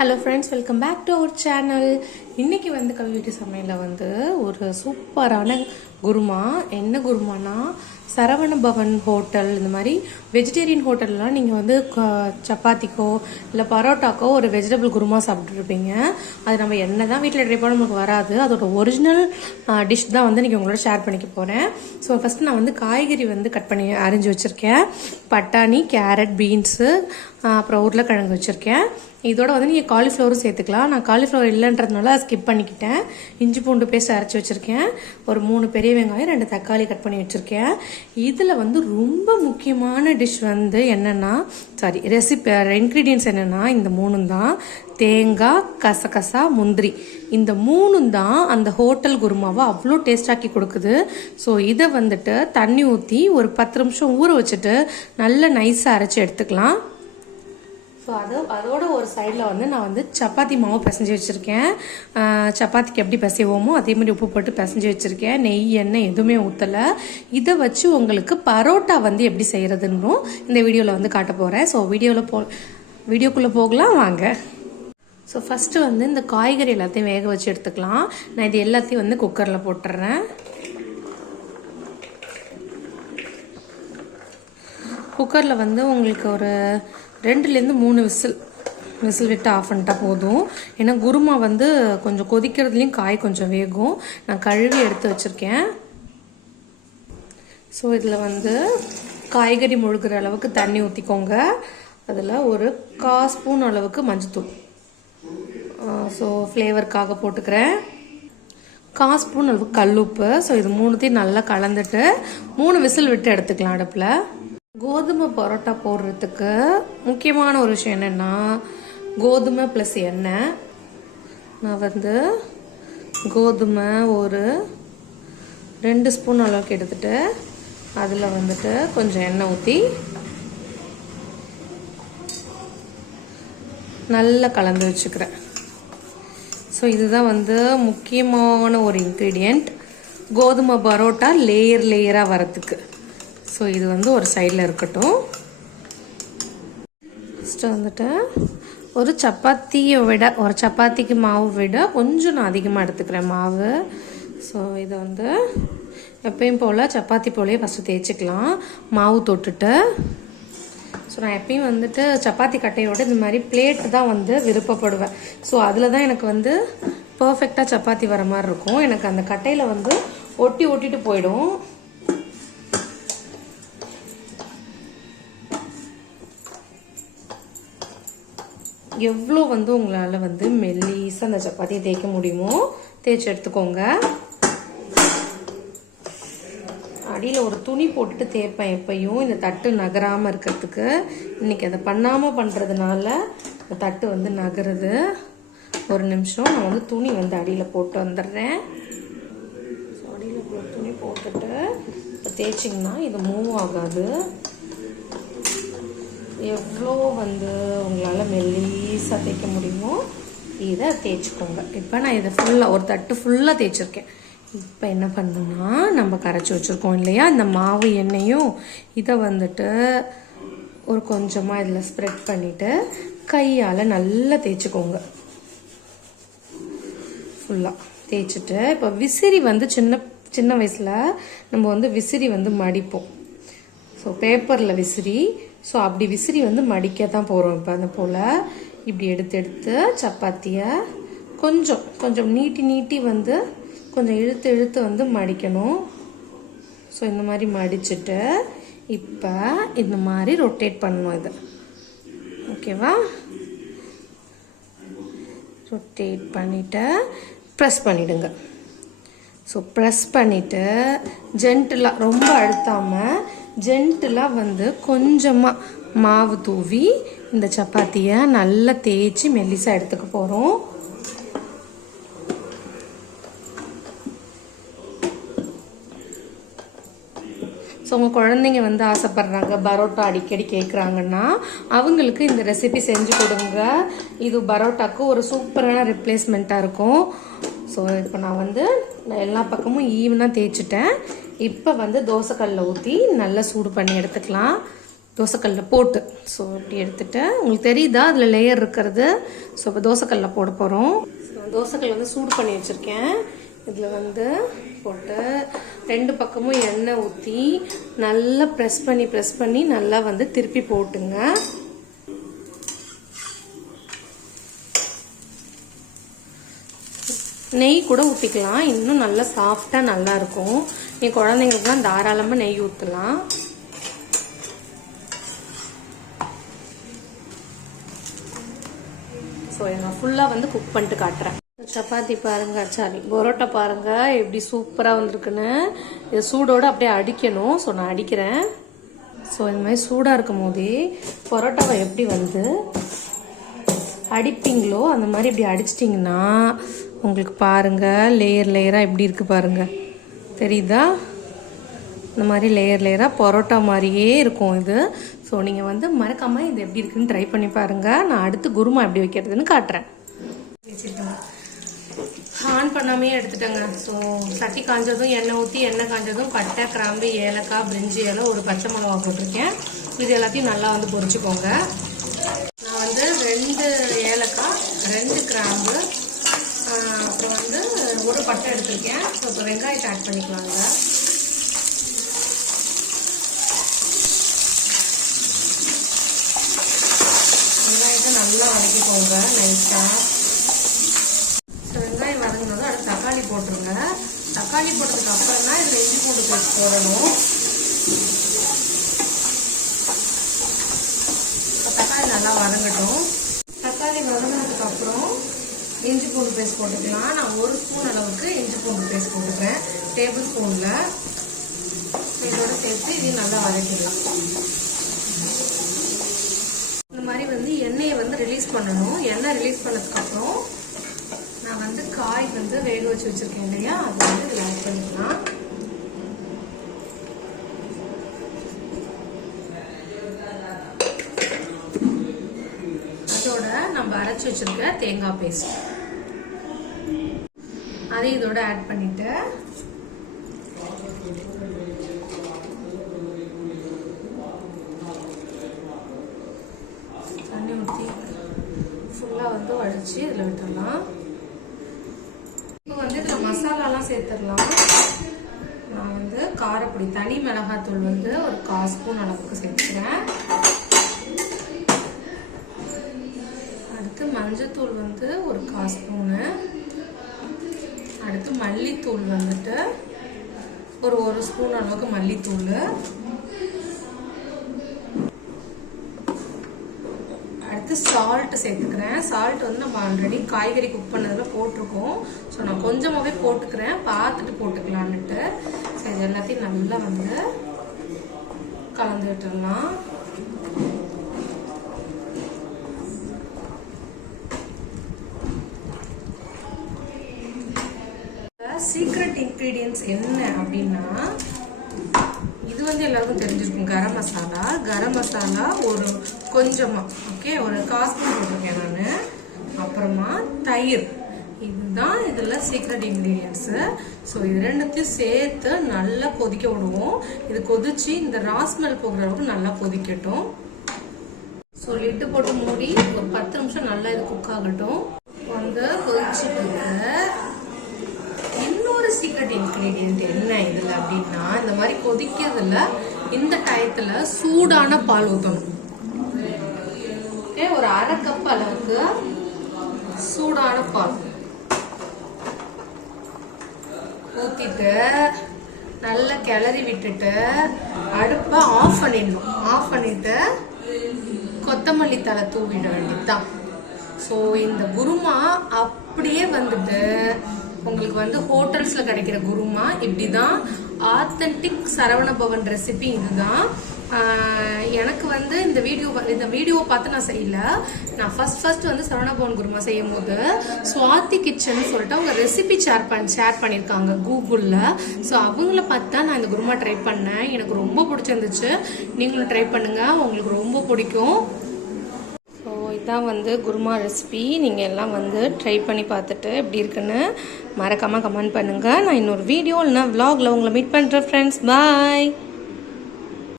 Hello friends welcome back to our channel இன்றைக்கி வந்து கல்வீட்டு சமையலில் வந்து ஒரு சூப்பரான குருமா. என்ன குருமானா? சரவண பவன் ஹோட்டல் இந்த மாதிரி வெஜிடேரியன் ஹோட்டல்லாம் நீங்கள் வந்து க- சப்பாத்திக்கோ இல்லை பரோட்டாக்கோ ஒரு வெஜிடபிள் குருமா சாப்பிட்ருப்பீங்க அது நம்ம என்ன தான் வீட்டில் ட்ரை பண்ண நமக்கு வராது. அதோட ஒரிஜினல் டிஷ் தான் வந்து நீங்கள் உங்களோட ஷேர் பண்ணிக்க போகிறேன் ஸோ ஃபஸ்ட்டு நான் வந்து காய்கறி வந்து கட் பண்ணி அரிஞ்சு வச்சுருக்கேன். பட்டாணி கேரட் பீன்ஸு அப்புறம் உருளைக்கிழங்கு வச்சுருக்கேன். இதோட வந்து நீங்கள் காலிஃப்ளவரும் சேர்த்துக்கலாம். நான் காலிஃப்ளவர் இல்லைன்றதுனால ஸ்கிப் பண்ணிக்கிட்டேன். இஞ்சி பூண்டு பேஸ்ட் அரைச்சி வச்சுருக்கேன். ஒரு மூணு பெரிய வெங்காயம் ரெண்டு தக்காளி கட் பண்ணி வச்சுருக்கேன். இதில் வந்து ரொம்ப முக்கியமான டிஷ் வந்து என்னென்னா சாரி ரெசிபி இன்க்ரீடியன்ஸ் என்னென்னா இந்த மூணும் தான். தேங்காய் கசகசா முந்திரி. இந்த மூணும் தான் அந்த ஹோட்டல் குருமாவை அவ்வளோ டேஸ்டாக்கி கொடுக்குது. ஸோ இதை வந்துட்டு தண்ணி ஊற்றி ஒரு பத்து நிமிஷம் ஊற வச்சுட்டு நல்ல நைஸாக அரைச்சி எடுத்துக்கலாம். ஸோ அது அதோட ஒரு சைடில் வந்து நான் வந்து சப்பாத்தி மாவு பிசைஞ்சு வச்சுருக்கேன். சப்பாத்திக்கு எப்படி பிசைவோமோ அதே மாதிரி உப்பு போட்டு பிசைஞ்சு வச்சுருக்கேன். நெய் எண்ணெய் எதுவுமே ஊற்றலை இதை வச்சு உங்களுக்கு பரோட்டா வந்து எப்படி செய்கிறதுன்னும் இந்த வீடியோவில் வந்து காட்ட போகிறேன் ஸோ வீடியோவில் போ வீடியோக்குள்ளே போகலாம் வாங்க. ஸோ ஃபஸ்ட்டு வந்து இந்த காய்கறி எல்லாத்தையும் வேக வச்சு எடுத்துக்கலாம். நான் இது எல்லாத்தையும் வந்து குக்கரில் போட்டுறேன். குக்கரில் வந்து உங்களுக்கு ஒரு ரெண்டுலேருந்து மூணு விசில். விசில் விட்டு ஆஃப் பண்ணிட்டா போதும். ஏன்னா குருமா வந்து கொஞ்சம் கொதிக்கிறதுலையும் காய் கொஞ்சம் வேகும். நான் கழுவி எடுத்து வச்சுருக்கேன். ஸோ இதில் வந்து காய்கறி முழுகிற அளவுக்கு தண்ணி ஊற்றிக்கோங்க அதில் ஒரு கா ஸ்பூன் அளவுக்கு மஞ்சத்தூள். ஸோ ஃப்ளேவருக்காக போட்டுக்கிறேன். கா ஸ்பூன் அளவுக்கு கல்லுப்பு. ஸோ இது மூணுத்தையும் நல்லா கலந்துட்டு மூணு விசில் விட்டு எடுத்துக்கலாம் அடுப்பில். கோதுமை பரோட்டா போடுறதுக்கு முக்கியமான ஒரு விஷயம் என்னென்னா கோதுமை ப்ளஸ் எண்ணெய். நான் வந்து கோதுமை ஒரு ரெண்டு ஸ்பூன் அளவுக்கு எடுத்துட்டு அதில் வந்துட்டு கொஞ்சம் எண்ணெய் ஊற்றி நல்லா கலந்து வச்சுக்கிறேன். ஸோ இதுதான் வந்து முக்கியமான ஒரு இன்க்ரீடியண்ட் கோதுமை பரோட்டா லேயர் லேயராக வரத்துக்கு ஸோ இது வந்து ஒரு சைடில் இருக்கட்டும். ஃபஸ்ட்டு வந்துட்டு ஒரு சப்பாத்தியை விட ஒரு சப்பாத்திக்கு மாவு விட கொஞ்சம் நான் அதிகமாக எடுத்துக்கிறேன் மாவு. ஸோ இதை வந்து எப்பயும் போல் சப்பாத்தி போலேயே ஃபஸ்ட்டு தேய்ச்சிக்கலாம். மாவு தொட்டுட்டு. ஸோ நான் எப்பயும் வந்துட்டு சப்பாத்தி கட்டையோடு இந்த மாதிரி பிளேட்டு தான் வந்து விருப்பப்படுவேன். ஸோ அதில் தான் எனக்கு வந்து பர்ஃபெக்டாக சப்பாத்தி வர மாதிரி இருக்கும். எனக்கு அந்த கட்டையில் வந்து ஒட்டி ஒட்டிட்டு போயிடும். எவ்வளோ வந்து உங்களால் வந்து மெல்லிஸாக அந்த சப்பாத்தியை தேய்க்க முடியுமோ தேய்ச்சி எடுத்துக்கோங்க. அடியில் ஒரு துணி போட்டுட்டு தேய்ப்பேன் எப்பையும். இந்த தட்டு நகராமல் இருக்கிறதுக்கு. இன்றைக்கி அதை பண்ணாமல் பண்ணுறதுனால இந்த தட்டு வந்து நகருது. ஒரு நிமிஷம். நான் வந்து துணி வந்து அடியில் போட்டு வந்துடுறேன். ஸோ அடியில் ஒரு துணி போட்டுட்டு இப்போ தேய்ச்சிங்கன்னா இது மூவ் ஆகாது. எவ்வளோ வந்து உங்களால் மெல்லீஸாக தேய்க்க முடியுமோ இதை தேய்ச்சிக்கோங்க. இப்போ நான் இதை ஃபுல்லாக ஒரு தட்டு ஃபுல்லாக தேய்ச்சிருக்கேன். இப்போ என்ன பண்ணணும்னா நம்ம கரைச்சி வச்சுருக்கோம் இல்லையா? இந்த மாவு எண்ணெயும் இதை வந்துட்டு ஒரு கொஞ்சமாக இதில் ஸ்ப்ரெட் பண்ணிவிட்டு கையால் நல்லா தேய்ச்சிக்கோங்க. ஃபுல்லாக தேய்ச்சிட்டு இப்போ விசிறி வந்து சின்ன சின்ன வயசில் நம்ம வந்து விசிறி வந்து மடிப்போம். ஸோ பேப்பரில் விசிறி ஸோ அப்படி விசிறி வந்து மடிக்க தான் போகிறோம் இப்போ அந்த போல். இப்படி எடுத்து எடுத்து சப்பாத்தியை கொஞ்சம் கொஞ்சம் நீட்டி நீட்டி வந்து கொஞ்சம் இழுத்து இழுத்து வந்து மடிக்கணும். ஸோ இந்த மாதிரி மடிச்சுட்டு இப்போ இந்த மாதிரி ரொட்டேட் பண்ணணும் இது. ஓகேவா ரொட்டேட் பண்ணிவிட்டு ப்ரெஸ் பண்ணிவிடுங்க ஸோ ப்ரெஸ் பண்ணிவிட்டு ஜென்டலாக ரொம்ப அழுத்தாமல் ஜென்டிலாக வந்து கொஞ்சமாக மாவு தூவி இந்த சப்பாத்தியை நல்லா தேய்ச்சி மெல்லிசாக எடுத்துக்க போகிறோம் ஸோ உங்கள் குழந்தைங்க வந்து ஆசைப்பட்றாங்க பரோட்டா அடிக்கடி கேட்குறாங்கன்னா அவங்களுக்கு இந்த ரெசிபி செஞ்சு கொடுங்க. இது பரோட்டாக்கு ஒரு சூப்பரான ரிப்ளேஸ்மெண்ட்டாக இருக்கும். ஸோ இப்போ நான் வந்து எல்லா பக்கமும் ஈவனாக தேய்ச்சிட்டேன். இப்போ வந்து தோசைக்கல்லில் ஊற்றி நல்லா சூடு பண்ணி எடுத்துக்கலாம். தோசைக்கல்லில் போட்டு. ஸோ இப்படி எடுத்துகிட்டு உங்களுக்கு தெரியுதா? அதில் லேயர் இருக்கிறது. ஸோ இப்போ தோசைக்கல்லில் போட போகிறோம் தோசைக்கல் வந்து சூடு பண்ணி வச்சுருக்கேன். இதில் வந்து போட்டு ரெண்டு பக்கமும் எண்ணெய் ஊற்றி நல்லா ப்ரெஸ் பண்ணி ப்ரெஸ் பண்ணி நல்லா வந்து திருப்பி போட்டுங்க. நெய் கூட ஊற்றிக்கலாம் இன்னும் நல்லா சாஃப்டாக நல்லாயிருக்கும் நீ குழந்தைங்களுக்குலாம் தாராளமாக நெய் ஊற்றலாம் ஸோ நான் ஃபுல்லாக வந்து குக் பண்ணிட்டு காட்டுறேன். சப்பாத்தி பாருங்க சாரி பரோட்டா பாருங்க எப்படி சூப்பராக வந்திருக்குன்னு. இது சூடோடு அப்படியே அடிக்கணும். ஸோ நான் அடிக்கிறேன். ஸோ இந்த மாதிரி சூடாக இருக்கும் போதே பரோட்டாவை எப்படி வந்து அடிப்பீங்களோ அந்த மாதிரி இப்படி அடிச்சிட்டிங்கன்னா உங்களுக்கு பாருங்கள் லேயர் லேயராக எப்படி இருக்குது பாருங்கள் தெரியுதா? இந்த மாதிரி லேயர் லேயராக பரோட்டா மாதிரியே இருக்கும் இது. ஸோ நீங்கள் வந்து மறக்காமல் இது எப்படி இருக்குன்னு ட்ரை பண்ணி பாருங்கள் நான் அடுத்து குருமா எப்படி வைக்கிறதுன்னு காட்டுறேன். ஆன் பண்ணாமே எடுத்துட்டேங்க. ஸோ சட்டி காஞ்சதும் எண்ணெய் ஊற்றி எண்ணெய் காஞ்சதும் பட்டை கிராம்பு ஏலக்காய் பிரிஞ்சி இலை ஒரு பச்சை மிளகா போட்டிருக்கேன். இது எல்லாத்தையும் நல்லா வந்து பொரிச்சுக்கோங்க. நான் வந்து ரெண்டு ஏலக்காய் ரெண்டு கிராம்பு ஆஹ் அப்புறம் ஒரு பட்டை எடுத்திருக்கேன். ஸோ இப்போ வெங்காயத்தை ஆட் பண்ணிக்கலாங்க வெங்காயத்தை நல்லா வதக்கிக்கோங்க நைஸாக ஸோ வெங்காயம் வதங்கினதும் அடுத்து தக்காளி போட்டுருங்க தக்காளி போட்டதுக்கு அப்புறம் தான் இதில் இஞ்சி பூண்டு பேஸ்ட் போடணும் இப்போ தக்காளி நல்லா வதங்கட்டும் தக்காளி வதங்கினதுக்கு அப்புறம் இஞ்சி பூண்டு பேஸ்ட் போட்டுக்கலாம். நான் ஒரு ஸ்பூன் அளவுக்கு இஞ்சி பூண்டு பேஸ்ட் போட்டுக்கிறேன். டேபிள் ஸ்பூனில் இதோட சேர்த்து இதையும் நல்லா வதக்கிடலாம். இந்த மாதிரி வந்து எண்ணெயை வந்து ரிலீஸ் பண்ணணும். எண்ணெய் ரிலீஸ் பண்ணதுக்கப்புறம் நான் வந்து காய் வந்து வேக வச்சு வச்சிருக்கேன் இல்லையா? அதை வந்து இதில் ஆட் பண்ணிக்கலாம். அதோட நம்ம அரைச்சி வச்சுருக்க தேங்காய் பேஸ்ட் அதை இதோட ஆட் பண்ணிட்டு. தண்ணி ஊற்றி ஃபுல்லாக வந்து வடித்து இதில் விட்டுடலாம். இப்போ வந்து இதில் மசாலாலாம் சேர்த்துடலாம். நான் வந்து காரப்பொடி தனி மிளகாத்தூள் வந்து ஒரு கால் ஸ்பூன் அளவுக்கு சேர்த்துக்கிறேன். அடுத்து மஞ்சத்தூள் வந்து ஒரு கால் ஸ்பூனு. அடுத்து மல்லித்தூள் வந்துட்டு ஒரு ஒரு ஸ்பூன் அளவுக்கு மல்லித்தூள். அடுத்து சால்ட் சேர்த்துக்கிறேன். சால்ட் வந்து நம்ம ஆல்ரெடி காய்கறி குக் பண்ணதில் போட்டிருக்கோம். ஸோ நான் கொஞ்சமாகவே போட்டுக்கிறேன். பார்த்துட்டு போட்டுக்கலான்னுட்டு ஸோ இது எல்லாத்தையும் நல்லா வந்து கலந்து விட்டுடலாம் இன்க்ரீடியன்ஸ் என்ன அப்படின்னா இது வந்து எல்லாருக்கும் தெரிஞ்சிருக்கும் கரம் மசாலா. கரம் மசாலா ஒரு கொஞ்சமாக ஓகே ஒரு கால் போட்டிருக்கேன் நான். அப்புறமா தயிர். இதுதான் இதில் சீக்ரெட் இன்க்ரீடியன்ஸு ஸோ இது ரெண்டுத்தையும் சேர்த்து நல்லா கொதிக்க விடுவோம். இது கொதிச்சு இந்த ராஸ்மெல் போகிற அளவுக்கு நல்லா கொதிக்கட்டும். ஸோ லிட்டு போட்டு மூடி ஒரு பத்து நிமிஷம் நல்லா இது குக் ஆகட்டும். வந்து கொதிச்சுட்டு இன்னொரு சீக்ரெட் இன்க்ரீடியன்ட் என்ன இதுல அப்படின்னா இந்த மாதிரி கொதிக்கிறதுல இந்த டயத்துல சூடான பால் ஊற்றணும் ஓகே ஒரு அரை கப் அளவுக்கு சூடான பால் ஊத்திட்டு நல்லா கிளறி விட்டுட்டு அடுப்பை ஆஃப் பண்ணிடணும். ஆஃப் பண்ணிட்டு கொத்தமல்லி தலை தூவிட வேண்டியதுதான். ஸோ இந்த குருமா அப்படியே வந்துட்டு உங்களுக்கு வந்து ஹோட்டல்ஸ்ல கிடைக்கிற குருமா இப்படிதான். ஆத்தென்டிக் சரவண பவன் ரெசிபி இதுதான். எனக்கு வந்து இந்த வீடியோ இந்த வீடியோவை பார்த்து நான் செய்யல. நான் ஃபர்ஸ்ட் ஃபஸ்ட் வந்து சரவண பவன் குருமா செய்யும் போது சுவாதி கிச்சன் சொல்லிட்டு அவங்க ரெசிபி ஷேர் பண் ஷேர் பண்ணியிருக்காங்க கூகுளில். ஸோ அவங்கள பார்த்து தான் நான் இந்த குருமா ட்ரை பண்ணேன். எனக்கு ரொம்ப பிடிச்சிருந்துச்சு. நீங்களும் ட்ரை பண்ணுங்கள் உங்களுக்கு ரொம்ப பிடிக்கும். இதுதான் இதான் வந்து குருமா ரெசிபி நீங்கள் எல்லாம் வந்து ட்ரை பண்ணி பார்த்துட்டு எப்படி இருக்குன்னு மறக்காமல் கமெண்ட் பண்ணுங்கள் நான் இன்னொரு வீடியோ இல்லைனா விலாகில் உங்களை மீட் பண்ணுறேன் ஃப்ரெண்ட்ஸ் பாய்